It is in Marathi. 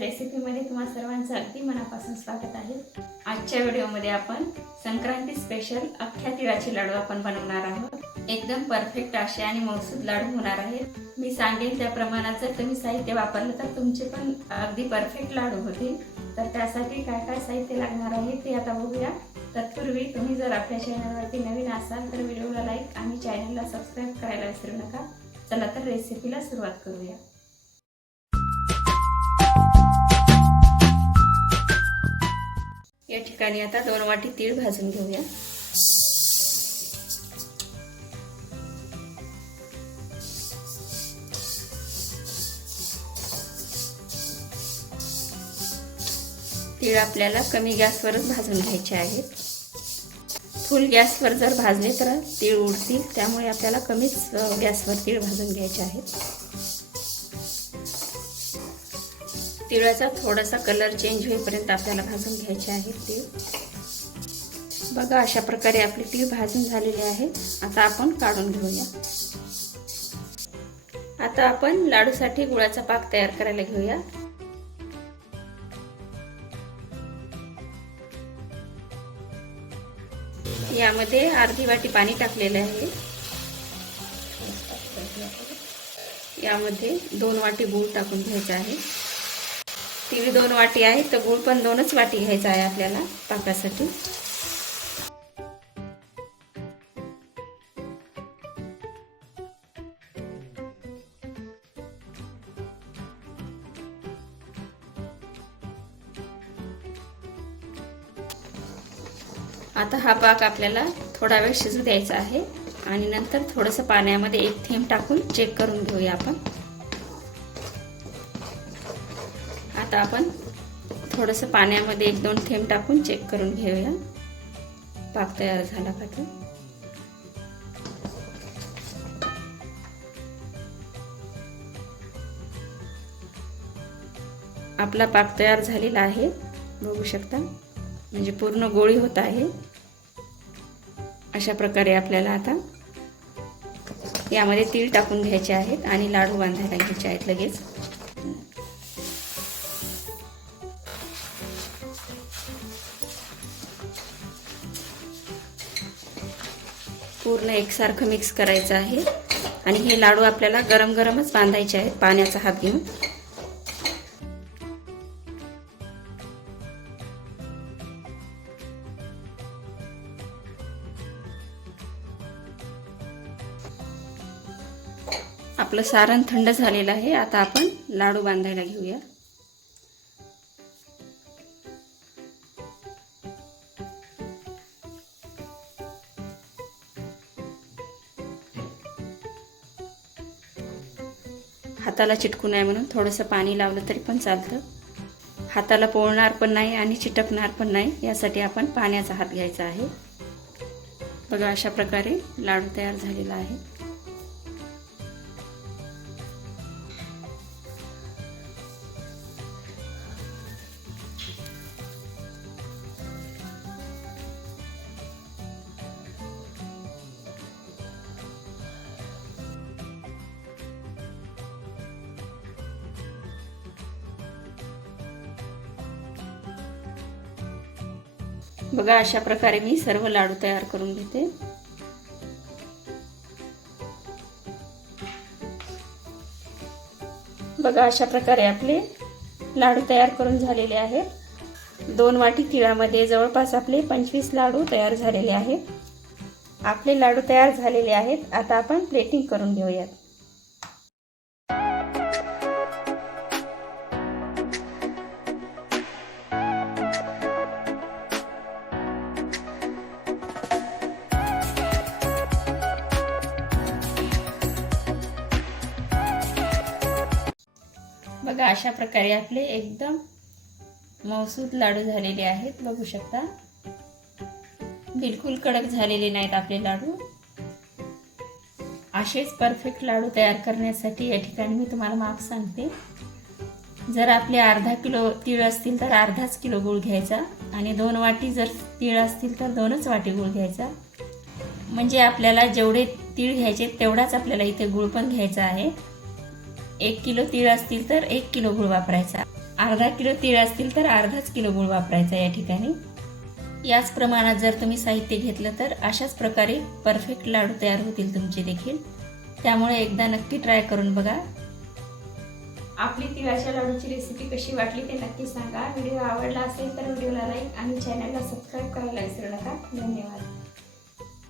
रेसिपीमध्ये तुम्हा सर्वांचं अगदी मनापासून स्वागत आहे. आजच्या व्हिडिओमध्ये आपण संक्रांती स्पेशल अख्ख्या तिळाचे लाडू आपण बनवणार आहोत. एकदम परफेक्ट असे आणि मौसूद लाडू होणार आहेत. मी सांगेन त्या प्रमाणात जर तुम्ही साहित्य वापरलं तर तुमचे पण अगदी परफेक्ट लाडू होतील. तर त्यासाठी काय काय साहित्य लागणार आहे ते आता बघूया. तत्पूर्वी तुम्ही जर आपल्या चॅनलवरती नवीन असाल तर व्हिडिओला लाईक आणि चॅनलला सबस्क्राईब करायला विसरू नका. चला तर रेसिपीला सुरुवात करूया. या ठिकाणी आता दोन वाटी तीळ भाजून घेऊया. तीळ आपल्याला कमी गॅसवरच भाजून घ्यायचे आहेत. फुल गॅसवर जर भाजले तर तीळ उडतील त्यामुळे आपल्याला कमीच गॅसवर तीळ भाजून घ्यायचे आहेत. तिळाचा थोडासा कलर चेंज होईपर्यंत आपल्याला भाजून घ्यायचे आहे तीळ. बघा अशा प्रकारे आपले तीळ भाजून झालेले आहेत आता आपण काढून घेऊया. आता आपण लाडूसाठी गुळाचा पाक तयार करायला घेऊया. यामध्ये अर्धी वाटी पाणी टाकलेलं आहे. यामध्ये दोन वाटी गूळ टाकून घ्यायचा आहे. तीळ दोन वाटी आहे तर गूळ पण दोनच वाटी घ्यायचा आहे आपल्याला पाकासाठी. आता हा पाक आपल्याला थोडा वेळ शिजू द्यायचा आहे आणि नंतर थोडंसं पाण्यामध्ये एक थेंब टाकून चेक करून घेऊया आपण. आता आपण थोडंसं पाण्यामध्ये एक दोन थेंब टाकून चेक करून घेऊया. पाक तयार झाला का तो आपला पाक तयार झालेला आहे. बघू शकता. म्हणजे पूर्ण गोळी होत आहे. अशा प्रकारे आपल्याला आता यामध्ये तीळ टाकून घ्यायचे आहेत आणि लाडू बांधायला घ्यायचे आहेत लगेच. पूर्ण एकसारखं मिक्स करायचं आहे. आणि हे लाडू आपल्याला गरम गरमच बांधायचे आहेत पाण्याचा हात घेऊन. आपलं सारण थंड झालेलं आहे. आता आपण लाडू बांधायला घेऊया. हाताला चिटकू नये म्हणून थोडंसं पाणी लावलं तरी पण चालतं. हाताला पोळणार पण नाही आणि चिटकणार पण नाही यासाठी आपण पाण्याचा हात घ्यायचा आहे. बघा अशा प्रकारे लाडू तयार झालेला आहे. बघा अशा प्रकारे मी सर्व लाडू तयार करून घेते. बघा अशा प्रकारे आपले लाडू तयार करून झालेले आहेत. दोन वाटी तिळामध्ये जवळपास आपले पंचवीस लाडू तयार झालेले आहेत. आपले लाडू तयार झालेले आहेत. आता आपण प्लेटिंग करून घेऊयात. बघा अशा प्रकारे आपले एकदम मौसूद लाडू झालेले आहेत बघू शकता. बिलकुल कडक झालेले नाहीत आपले लाडू. असेच परफेक्ट लाडू तयार करण्यासाठी या ठिकाणी मी तुम्हाला माप सांगते. जर आपले अर्धा किलो तीळ असतील तर अर्धाच किलो गूळ घ्यायचा आणि दोन वाटी जर तीळ असतील तर दोनच वाटी गूळ घ्यायचा. म्हणजे आपल्याला जेवढे तीळ घ्यायचे तेवढाच आपल्याला इथे गूळ पण घ्यायचा आहे. एक किलो तीळ असतील तर एक किलो गुळ वापरायचा. अर्धा किलो तीळ असतील तर अर्धाच किलो गुळ वापरायचा या ठिकाणी. याच प्रमाणात जर तुम्ही साहित्य घेतलं तर अशाच प्रकारे परफेक्ट लाडू तयार होतील तुमचे देखील. त्यामुळे एकदा नक्की ट्राय करून बघा. आपली तिळाच्या लाडूची रेसिपी कशी वाटली ते नक्की सांगा. व्हिडिओ आवडला असेल तर व्हिडिओला लाईक आणि चॅनलला सबस्क्राईब करायला विसरू नका. धन्यवाद.